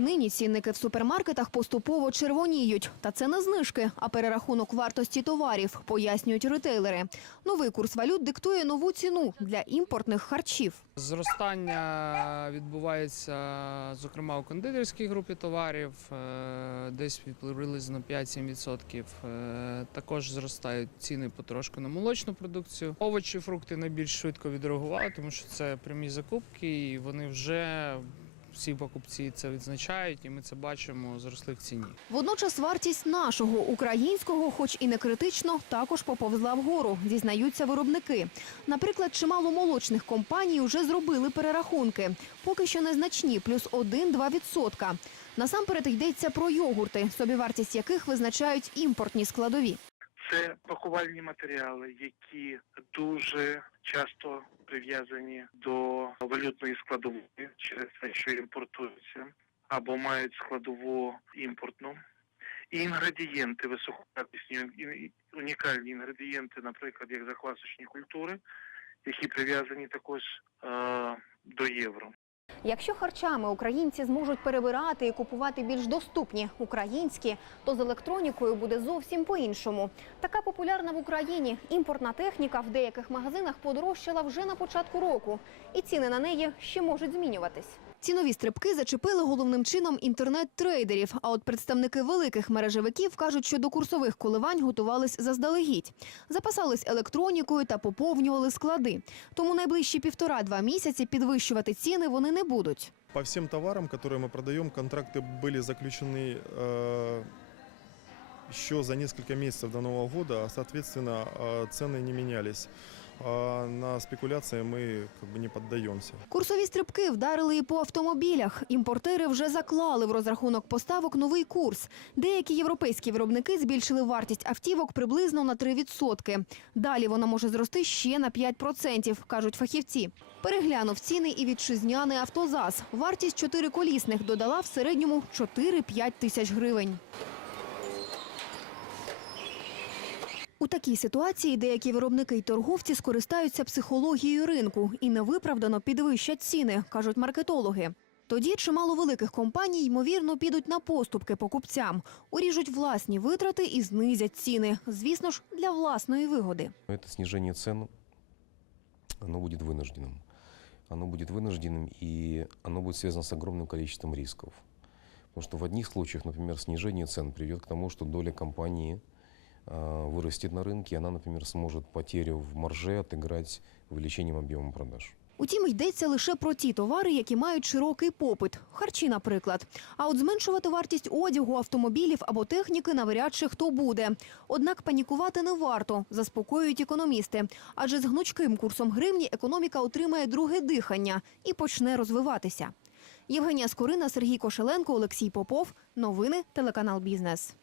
Нині цінники в супермаркетах поступово червоніють. Та це не знижки, а перерахунок вартості товарів, пояснюють ретейлери. Новий курс валют диктує нову ціну для імпортних харчів. Зростання відбувається, зокрема, у кондитерській групі товарів, е, десь приблизно 5-7%. Е, Також зростають ціни потрошку на молочну продукцію. Овочі, фрукти найбільш швидко відреагували, тому що це прямі закупки, і вони вже всі покупці це відзначають, і ми це бачимо, зросли в ціні. Водночас вартість нашого українського, хоч і не критично, також поповзла вгору, зізнаються виробники. Наприклад, чимало молочних компаній вже зробили перерахунки. Поки що незначні, плюс 1-2 відсотка. Насамперед йдеться про йогурти, собівартість яких визначають імпортні складові. Це пакувальні матеріали, які дуже часто прив'язані до валютної складової через те, що імпортуються, або мають складову імпортну. І інгредієнти високоякісні, унікальні інгредієнти, наприклад, як заквасочні культури, які прив'язані також е, до євро. Якщо харчами українці зможуть перебирати і купувати більш доступні українські, то з електронікою буде зовсім по-іншому. Така популярна в Україні імпортна техніка в деяких магазинах подорожчала вже на початку року, і ціни на неї ще можуть змінюватись. Цінові стрибки зачепили головним чином інтернет-трейдерів. А от представники великих мережевиків кажуть, що до курсових коливань готувались заздалегідь, запасались електронікою та поповнювали склади. Тому найближчі півтора-два місяці підвищувати ціни вони не будуть. По всем товарам, которые мы продаем, контракты были заключены э, еще за несколько месяцев до Нового года, а, соответственно, э, цены не менялись. А на спекуляции мы как бы не поддаемся. Курсові стрибки вдарили і по автомобілях. Імпортери вже заклали в розрахунок поставок новий курс. Деякі європейські виробники збільшили вартість автівок приблизно на 3%. Далі вона може зрости ще на 5%, кажуть фахівці. Переглянув ціни і вітчизняний автозаз. Вартість чотириколісних додала в середньому 4-5 тисяч гривень. У такій ситуації деякі виробники й торговці скористаються психологією ринку і невиправдано підвищать ціни, кажуть маркетологи. Тоді чимало великих компаній, ймовірно, підуть на поступки покупцям, уріжуть власні витрати і знизять ціни. Звісно ж, для власної вигоди. Это снижение цен, оно будет вынужденным. Оно будет вынужденным, и оно будет связано с огромным количеством рисков. Потому что в одних случаях, например, снижение цен приведет к тому, что доля компании э, вырастет на рынке, и она, например, сможет потерю в марже отыграть увеличением объема продаж. Утім, йдеться лише про ті товари, які мають широкий попит, харчі, наприклад. А от зменшувати вартість одягу, автомобілів або техніки навряд чи хто буде. Однак панікувати не варто, заспокоюють економісти. Адже з гнучким курсом гривні економіка отримає друге дихання і почне розвиватися. Євгенія Скорина, Сергій Кошеленко, Олексій Попов. Новини телеканал Бізнес.